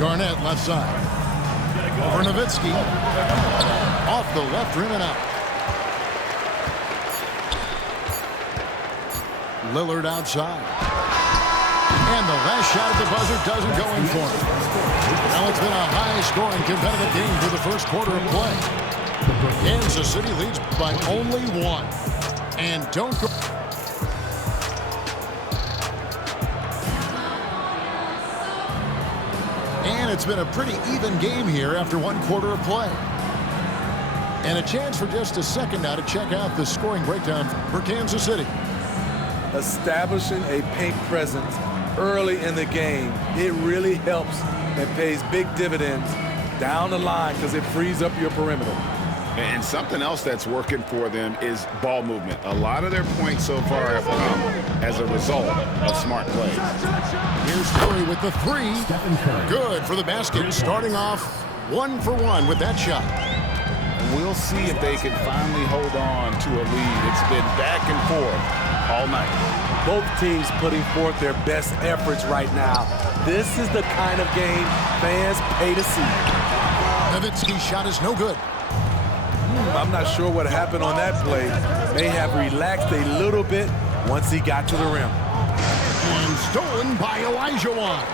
Garnett left side. Over Nowitzki. Off the left rim and out. Lillard outside. And the last shot at the buzzer doesn't go in for him. Now it's been a high-scoring competitive game for the first quarter of play. Kansas City leads by only one. And don't go... And it's been a pretty even game here after one quarter of play. And a chance for just a second now to check out the scoring breakdown for Kansas City. Establishing a paint presence early in the game, it really helps and pays big dividends down the line because it frees up your perimeter. And something else that's working for them is ball movement. A lot of their points so far have come as a result of smart play. Here's Curry with the three. Good for the basket, starting off 1 for 1 with that shot. We'll see if they can finally hold on to a lead. It's been back and forth all night. Both teams putting forth their best efforts right now. This is the kind of game fans pay to see. Nowitzki's shot is no good. I'm not sure what happened on that play. May have relaxed a little bit once he got to the rim. And stolen by Olajuwon.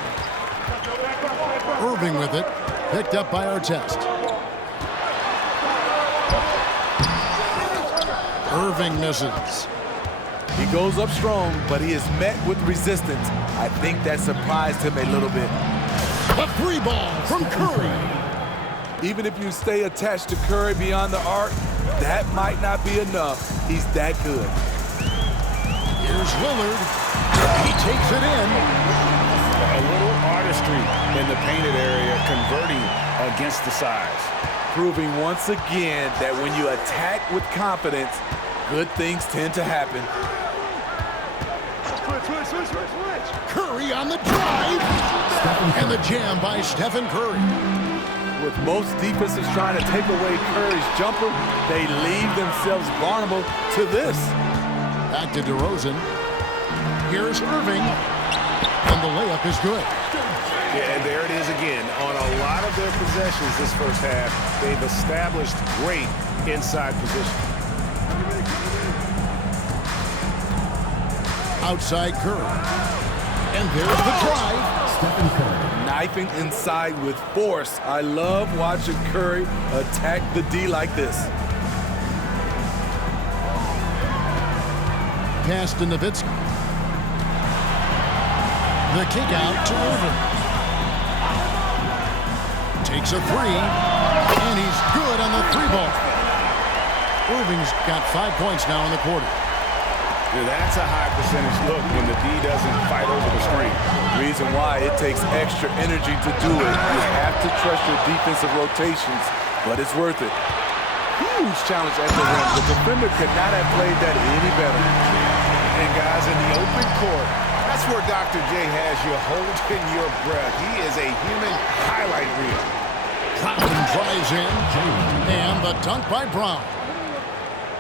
Irving with it. Picked up by Artest. Irving misses. He goes up strong, but he is met with resistance. I think that surprised him a little bit. A three ball from Curry. Even if you stay attached to Curry beyond the arc, that might not be enough. He's that good. Here's Lillard. He takes it in. A little artistry in the painted area, converting against the size. Proving once again that when you attack with confidence, good things tend to happen. Curry on the drive. And the jam by Stephen Curry. With most defenses trying to take away Curry's jumper, they leave themselves vulnerable to this. Back to DeRozan. Here's Irving. And the layup is good. Yeah, and there it is again. On a lot of their possessions this first half, they've established great inside position. Outside Curry. And there's the drive. Stephen Curry. Knifing inside with force. I love watching Curry attack the D like this. Pass to Nowitzki. The kick out to Irving. Takes a three. And he's good on the three ball. Irving's got 5 points now in the quarter. That's a high percentage look when the D doesn't fight over the screen. Reason why it takes extra energy to do it. You have to trust your defensive rotations, but it's worth it. Huge challenge at the rim. The defender could not have played that any better. And guys, in the open court, that's where Dr. J has you holding your breath. He is a human highlight reel. Cotton drives in. And the dunk by Brown.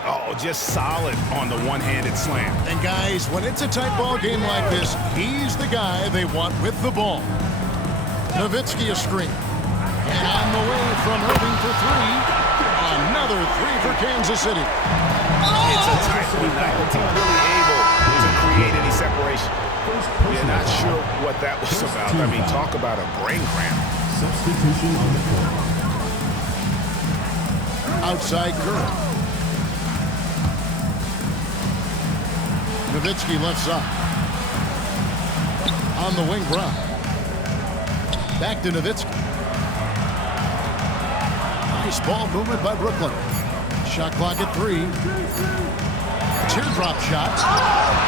Oh, just solid on the one-handed slam. And guys, when it's a tight ball game like this, he's the guy they want with the ball. Nowitzki a screen. And on the way from Irving for three. Another three for Kansas City. It's a tight one. Neither team really able to create any separation. Yeah, not sure what that was about. I mean, talk about a brain cramp. Substitution on the court. Outside Curry. Nowitzki left side. On the wing, Brown. Back to Nowitzki. Nice ball movement by Brooklyn. Shot clock at 3. Teardrop shot.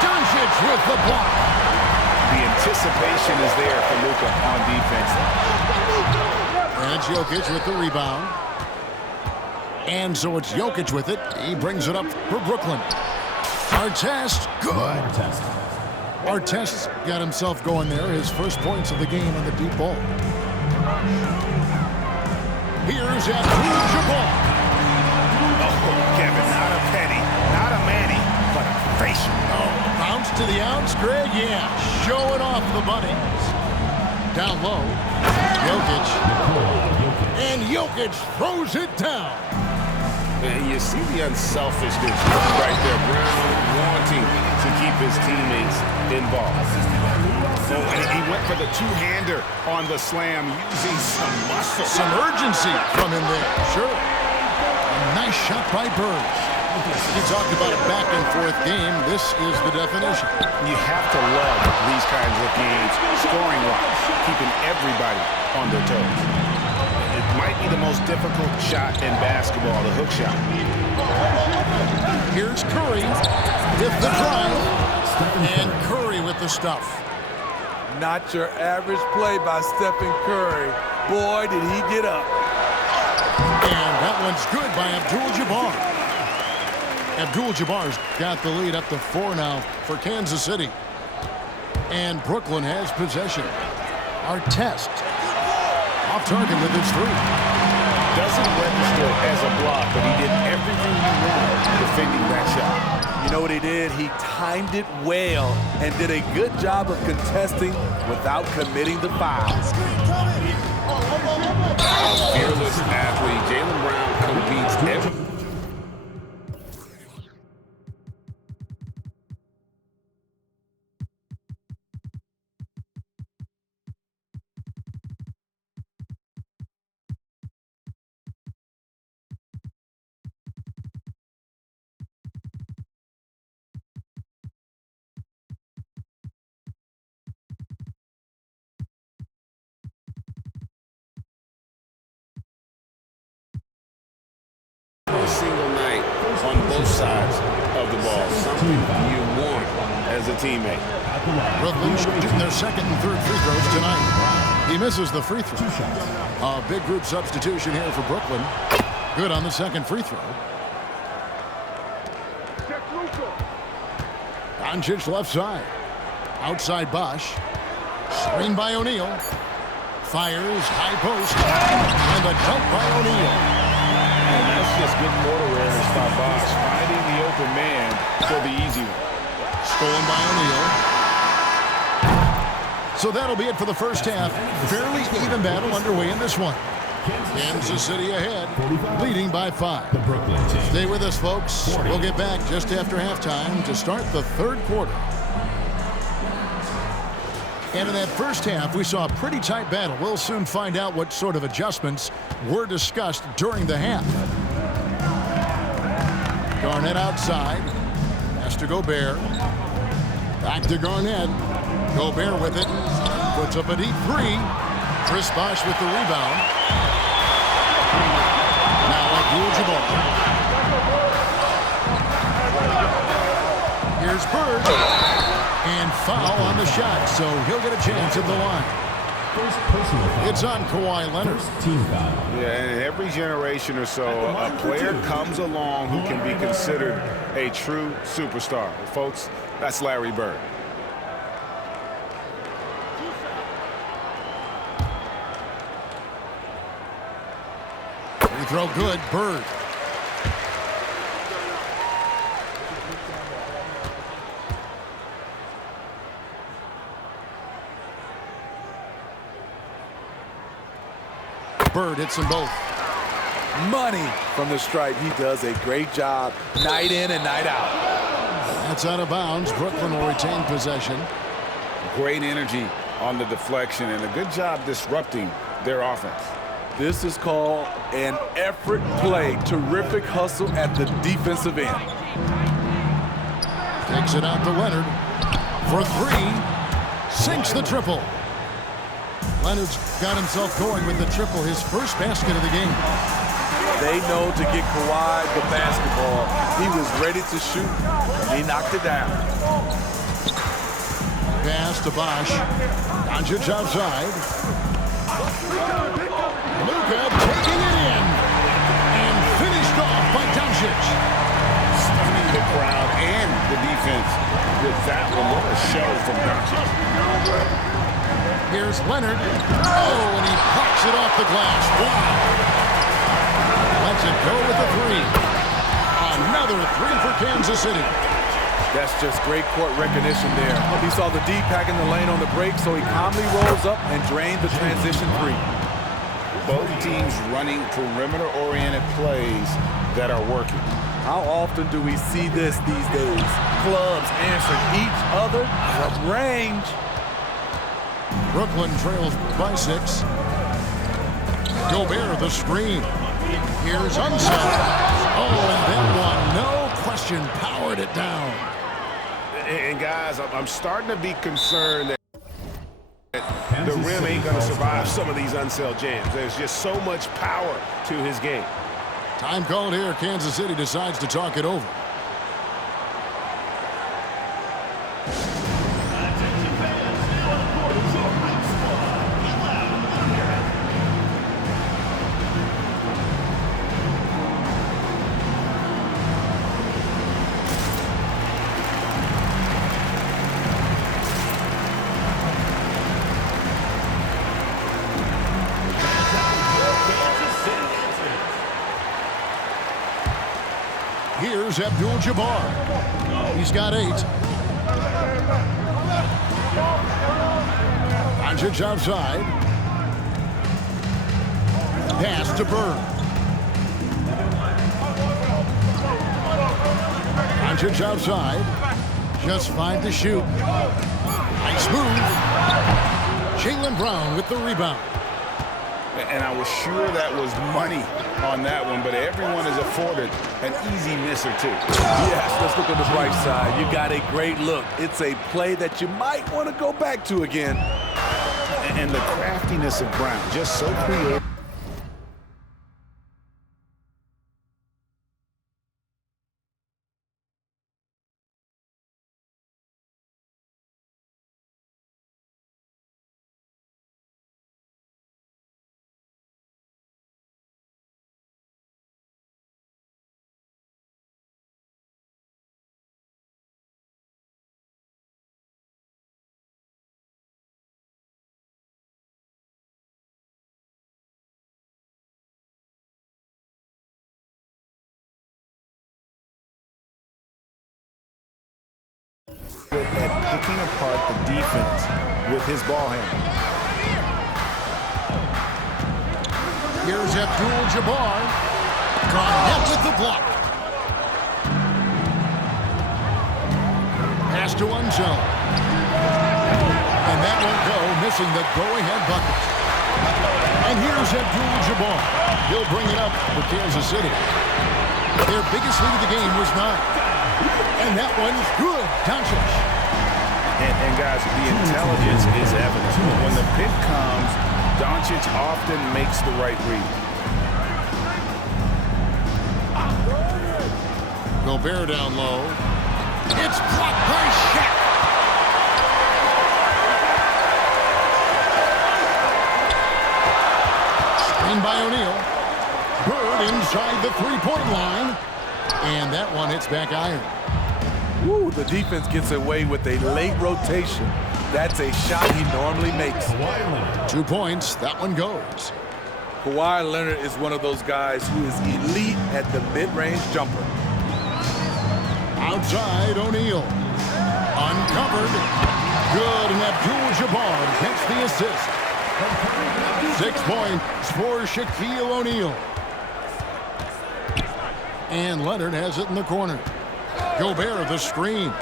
Doncic with the block. The anticipation is there for Luka on defense. And Jokic with the rebound. And so it's Jokic with it. He brings it up for Brooklyn. Artest, good. Artest got himself going there. His first points of the game on the deep ball. Here's Abdul-Jabbar. Oh, Kevin, not a penny, not a Manny, but a facial. Oh, bounce to the outs, Greg. Yeah, showing off the bunnies. Down low. Jokic. And Jokic throws it down. And you see the unselfishness right there. Brown wanting to keep his teammates involved. Oh, and he went for the two-hander on the slam using some muscle. Some urgency from him there, sure. A nice shot by Bird. You talked about a back-and-forth game. This is the definition. You have to love these kinds of games, scoring-wise, keeping everybody on their toes. It might be the most difficult shot in basketball, the hook shot. Here's Curry with the drive. And Curry with the stuff. Not your average play by Stephen Curry. Boy, did he get up. And that one's good by Abdul-Jabbar. Abdul-Jabbar's got the lead up to 4 now for Kansas City. And Brooklyn has possession. Artest off target with his 3. Doesn't register as a block, but he did everything he wanted defending that shot. You know what he did? He timed it well and did a good job of contesting without committing the foul. A fearless athlete, Jaylen Brown competes every... single night on both sides of the ball. Something you want as a teammate. Brooklyn shooting their second and third free throws tonight. He misses the free throw. A big group substitution here for Brooklyn. Good on the second free throw. Doncic left side. Outside Bosh. Screen by O'Neal. Fires, high post. And a dunk by O'Neal. And that's just good court awareness by Bosh, finding the open man for the easy one. Stolen by O'Neal. So that'll be it for the first half. Fairly even battle underway in this one. Kansas City ahead, leading by 5. Stay with us, folks. We'll get back just after halftime to start the third quarter. And in that first half, we saw a pretty tight battle. We'll soon find out what sort of adjustments were discussed during the half. Garnett outside. Pass to Gobert. Back to Garnett. Gobert with it. Puts up a deep 3. Chris Bosh with the rebound. Now Abdul-Jabbar. Here's Bird. And foul on the shot, so he'll get a chance at the line. It's on Kawhi Leonard. Yeah, and every generation or so, a player comes along who can be considered a true superstar. Folks, that's Larry Bird. Free throw good, Bird. Bird hits them both. Money from the stripe. He does a great job night in and night out. That's out of bounds. Brooklyn will retain possession. Great energy on the deflection and a good job disrupting their offense. This is called an effort play. Terrific hustle at the defensive end. Takes it out to Leonard for 3. Sinks the triple. Leonard's got himself going with the triple, his first basket of the game. They know to get Kawhi the basketball. He was ready to shoot, and he knocked it down. Pass to Bosh. Doncic outside. Luka taking it in. And finished off by Doncic. Stunning the crowd and the defense with that one. What a show from Doncic. Here's Leonard. Oh, and he pops it off the glass. Wow. Lets it go with a 3. Another 3 for Kansas City. That's just great court recognition there. He saw the D pack in the lane on the break, so he calmly rolls up and drained the transition 3. both teams running perimeter-oriented plays that are working. How often do we see this these days? Clubs answering each other from range. Brooklyn trails by 6. Gobert the screen. Here's Unseld. Oh, and then one, no question, powered it down. And guys, I'm starting to be concerned that the rim ain't going to survive some of these Unseld jams. There's just so much power to his game. Time called here. Kansas City decides to talk it over. Here's Abdul-Jabbar. He's got 8. Doncic outside. Pass to Bird. Doncic outside. Just 5 to shoot. Nice move. Jaylen Brown with the rebound. And I was sure that was money on that one, but everyone is afforded an easy miss or two. Yes, let's look on the bright side. You got a great look. It's a play that you might want to go back to again. And the craftiness of Brown, just so creative. At picking apart the defense with his ball handling. Here's Abdul-Jabbar. Garnett with the block. Pass to Unseld. And that won't go, missing the go-ahead bucket. And here's Abdul-Jabbar. He'll bring it up for Kansas City. Their biggest lead of the game was 9. And that one's good. Doncic. And guys, the intelligence is evident. When the pick comes, Doncic often makes the right read. Gobert down low. It's blocked by Shaq. Screen by O'Neal. Bird inside the three-point line. And that one hits back iron. Woo, the defense gets away with a late rotation. That's a shot he normally makes. 2 points. That one goes. Kawhi Leonard is one of those guys who is elite at the mid-range jumper. Outside, O'Neal. Uncovered. Good, and Abdul-Jabbar gets the assist. 6 points for Shaquille O'Neal. And Leonard has it in the corner. Gobert the screen.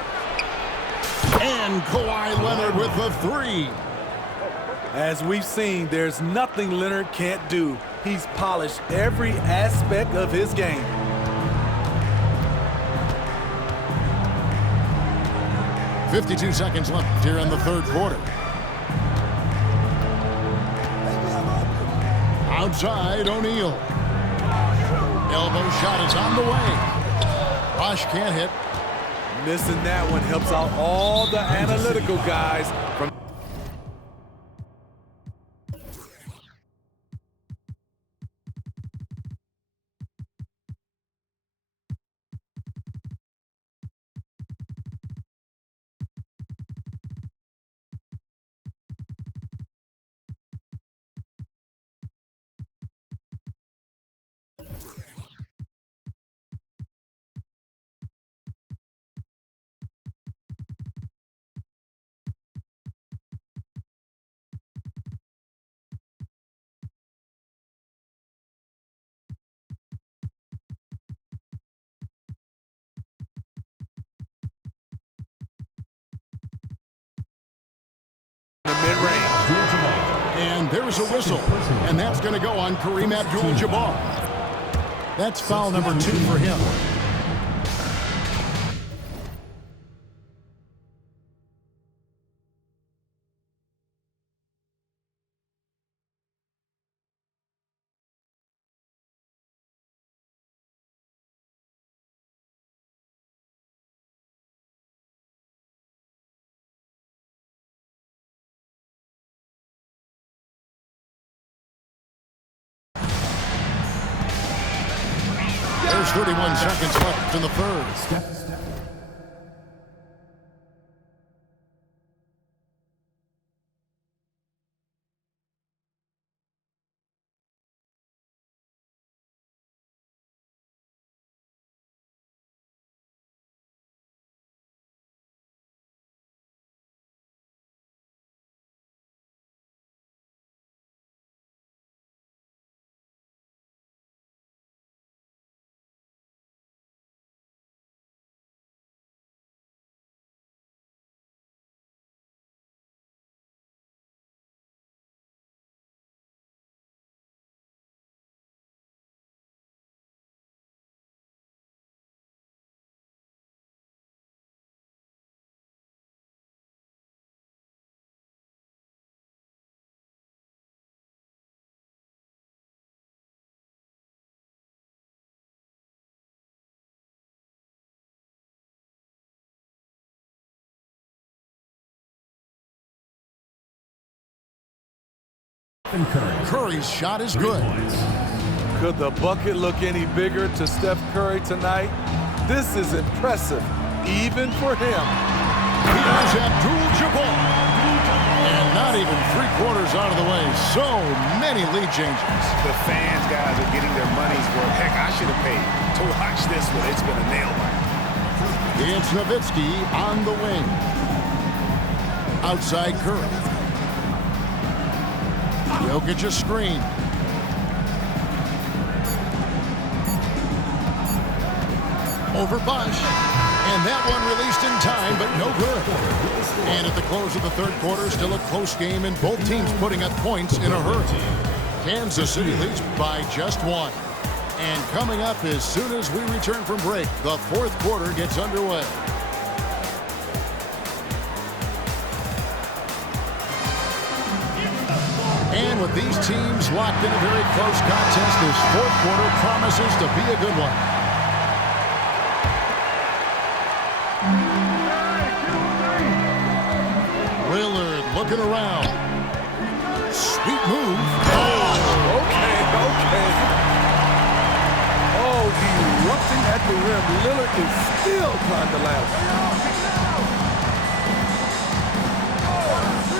And Kawhi Leonard with the 3. As we've seen, there's nothing Leonard can't do. He's polished every aspect of his game. .52 seconds left here in the third quarter. Outside, O'Neal. Elbow shot is on the way. Bosh can't hit. Missing that one helps out all the analytical guys from The mid-range. And there's a whistle. And that's going to go on Kareem Abdul-Jabbar. That's foul number 2 for him. There's 31 seconds left in the third. Curry's shot is good. Could the bucket look any bigger to Steph Curry tonight? This is impressive, even for him. Here's Abdul-Jabbar. And not even 3/4 out of the way. So many lead changes. The fans, guys, are getting their money's worth. Heck, I should have paid to watch this one. It's been a nail biter. It's Nowitzki on the wing. Outside Curry. Jokic a screen. Over Bush. And that one released in time, but no good. And at the close of the third quarter, still a close game, and both teams putting up points in a hurry. Kansas City leads by just 1. And coming up as soon as we return from break, the fourth quarter gets underway. And with these teams locked in a very close contest, this fourth quarter promises to be a good one. Lillard looking around. Sweet move. Oh, okay. Oh, erupting at the rim. Lillard is still climbing the ladder.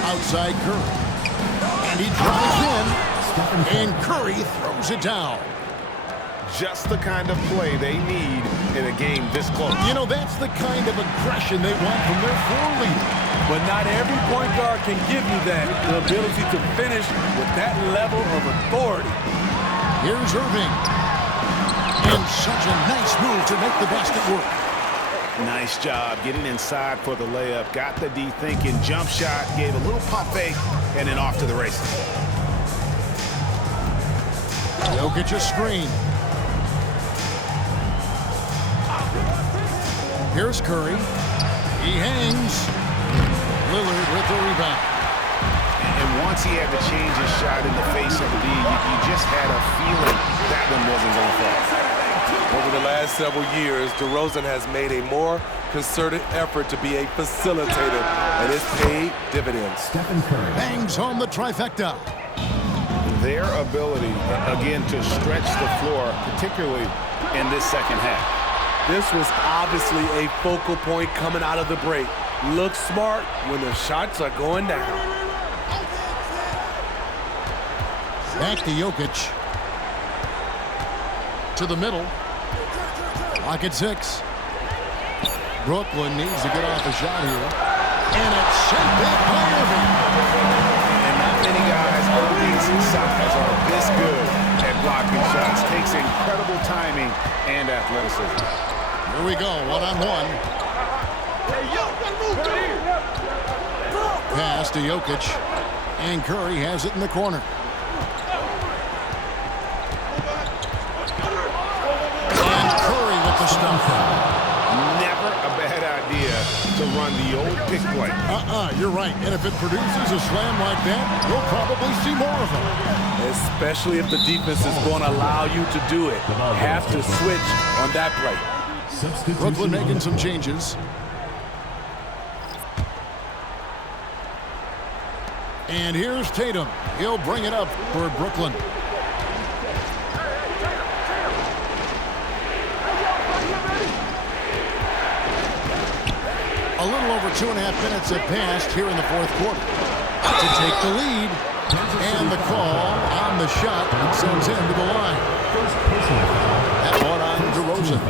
Outside Curry. And he drives in, and Curry throws it down. Just the kind of play they need in a game this close. You know, that's the kind of aggression they want from their floor leader. But not every point guard can give you that, the ability to finish with that level of authority. Here's Irving. And such a nice move to make the basket work. Nice job getting inside for the layup. Got the D thinking. Jump shot. Gave a little pump fake. And then off to the races. Jokic a screen. Here's Curry. He hangs. Lillard with the rebound. And once he had to change his shot in the face of the D, you just had a feeling that one wasn't going to fall. Over the last several years, DeRozan has made a more concerted effort to be a facilitator, and it's paid dividends. Stephen Curry Bangs home the trifecta. Their ability, again, to stretch the floor, particularly in this second half. This was obviously a focal point coming out of the break. Look smart when the shots are going down. Back to Jokic. To the middle. Lock at 6. Brooklyn needs to get off a shot here. And it's sent back by Irving. And not many guys Irving's size are this good at blocking shots. Takes incredible timing and athleticism. Here we go, one-on-one. pass to Jokic. And Curry has it in the corner. And Curry with the stop. Never a bad idea to run the old pick play. You're right. And if it produces a slam like that, you'll probably see more of them. Especially if the defense is going to allow you to do it. Have to switch on that play. Brooklyn making some changes. And here's Tatum. He'll bring it up for Brooklyn. A little over 2.5 minutes have passed here in the fourth quarter. To take the lead. And the call on the shot that sends him to the line. That one on DeRozan.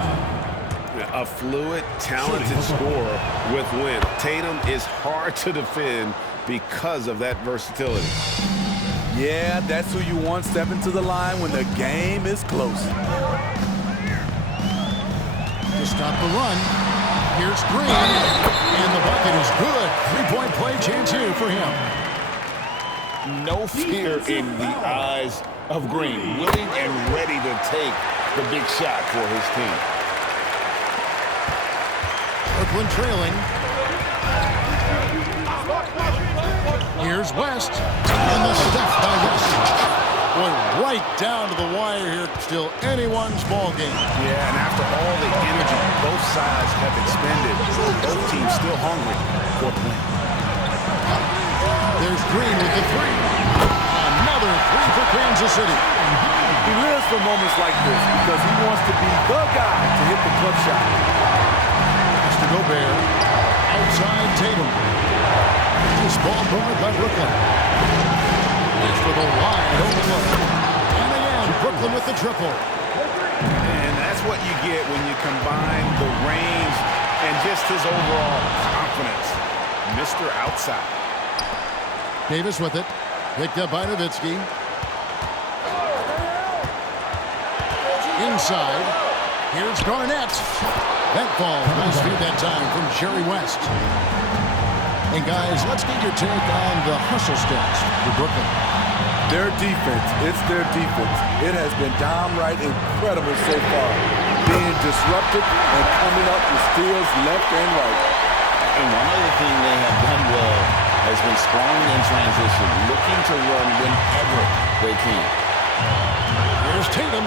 A fluid, talented scorer with win. Tatum is hard to defend because of that versatility. Yeah, that's who you want stepping to the line when the game is close. To stop the run, here's Green, and the bucket is good. Three-point play chance here for him. No fear in the eyes of Green, willing and ready to take the big shot for his team. Brooklyn trailing. Here's West, and the step by West. Boy, right down to the wire here. Still anyone's ball game. Yeah, and after all the energy both sides have expended, both teams still hungry for the win. There's Green with the three. Another three for Kansas City. He lives for moments like this because he wants to be the guy to hit the clutch shot. Pass to Gobert. Outside Tatum. This ball movement by Brooklyn. It's for the wide open look. And again, Brooklyn with the triple. And that's what you get when you combine the range and just his overall confidence. Mr. Outside. Davis with it. Picked up by Nowitzki. Inside. Here's Garnett. That ball. Nice feed that time from Jerry West. And guys, let's get your take on the hustle stats for Brooklyn. Their defense, it's their defense. It has been downright incredible so far. Being disrupted and coming up with steals left and right. And one other thing they have done well has been strong in transition, looking to run whenever they can. Here's Tatum.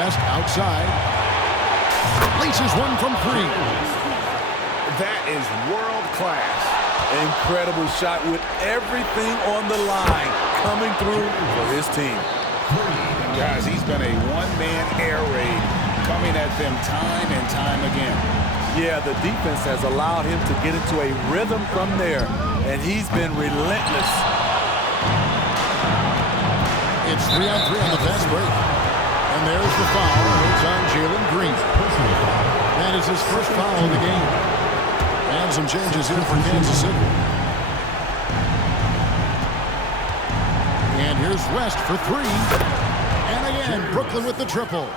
West outside. Laces one from three. That is world class. Incredible shot with everything on the line coming through for his team. Guys, he's been a one-man air raid coming at them time and time again. Yeah, the defense has allowed him to get into a rhythm from there, and he's been relentless. It's 3-on-3 on the fast break. And there's the foul. It's on Jalen Green. That is his first foul of the game. And some changes here for Kansas City. And here's West for three. And again, Brooklyn with the triple.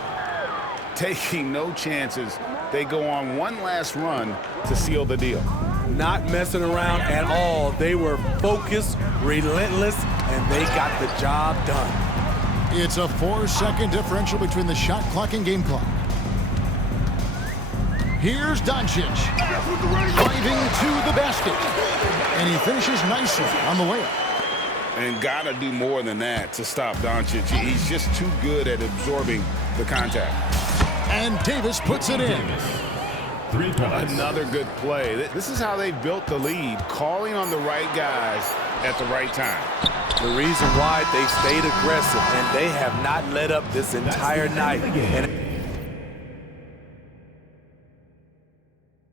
Taking no chances. They go on one last run to seal the deal. Not messing around at all. They were focused, relentless, and they got the job done. It's a 4-second differential between the shot clock and game clock. Here's Doncic. Driving to the basket. And he finishes nicely on the layup. And got to do more than that to stop Doncic. He's just too good at absorbing the contact. And Davis puts it in. 3 points. Another good play. This is how they built the lead, calling on the right guys at the right time. The reason why they stayed aggressive, and they have not let up this entire night. And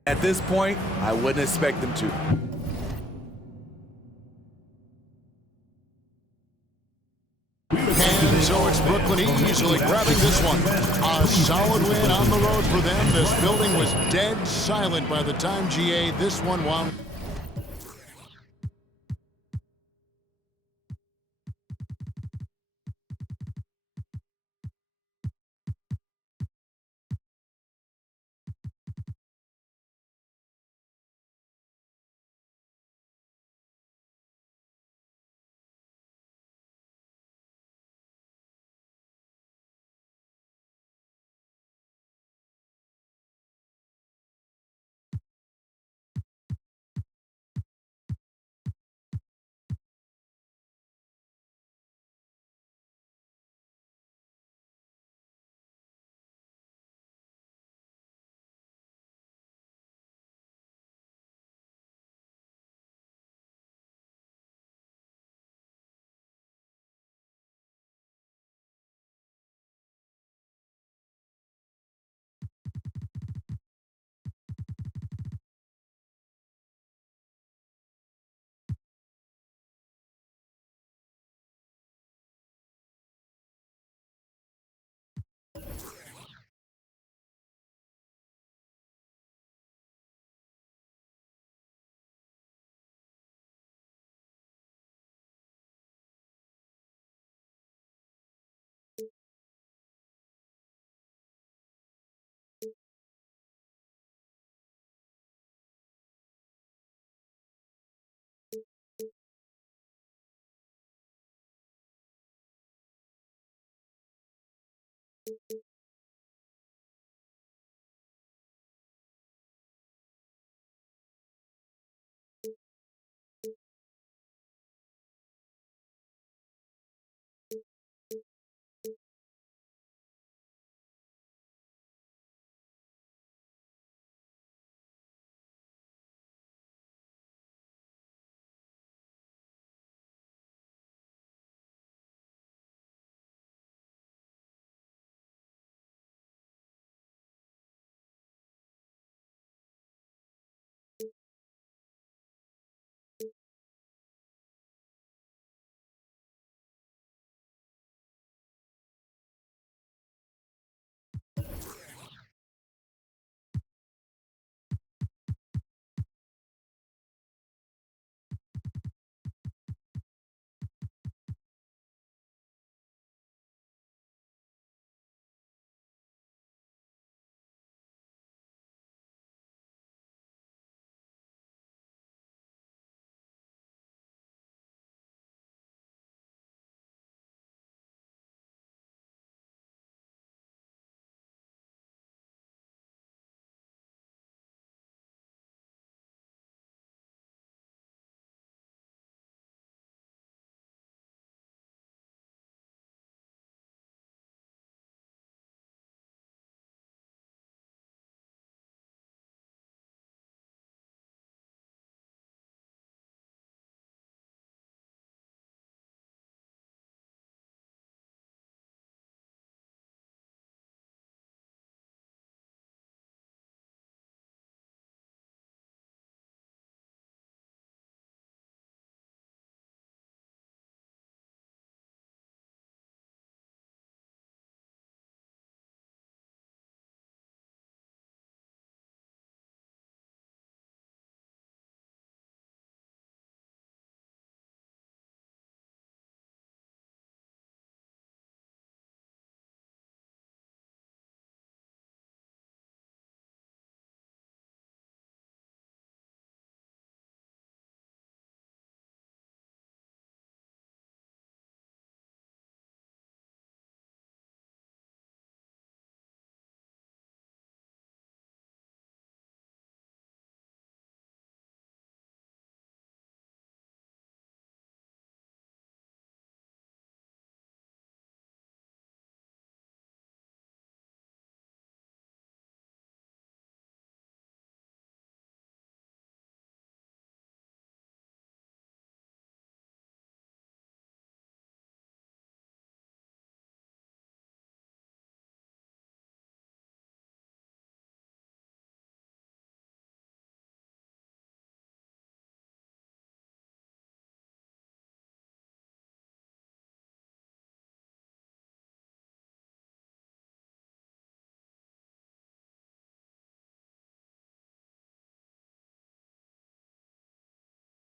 at this point, I wouldn't expect them to. And so it's Brooklyn easily grabbing this one. A solid win on the road for them. This building was dead silent by the time GA this one wound.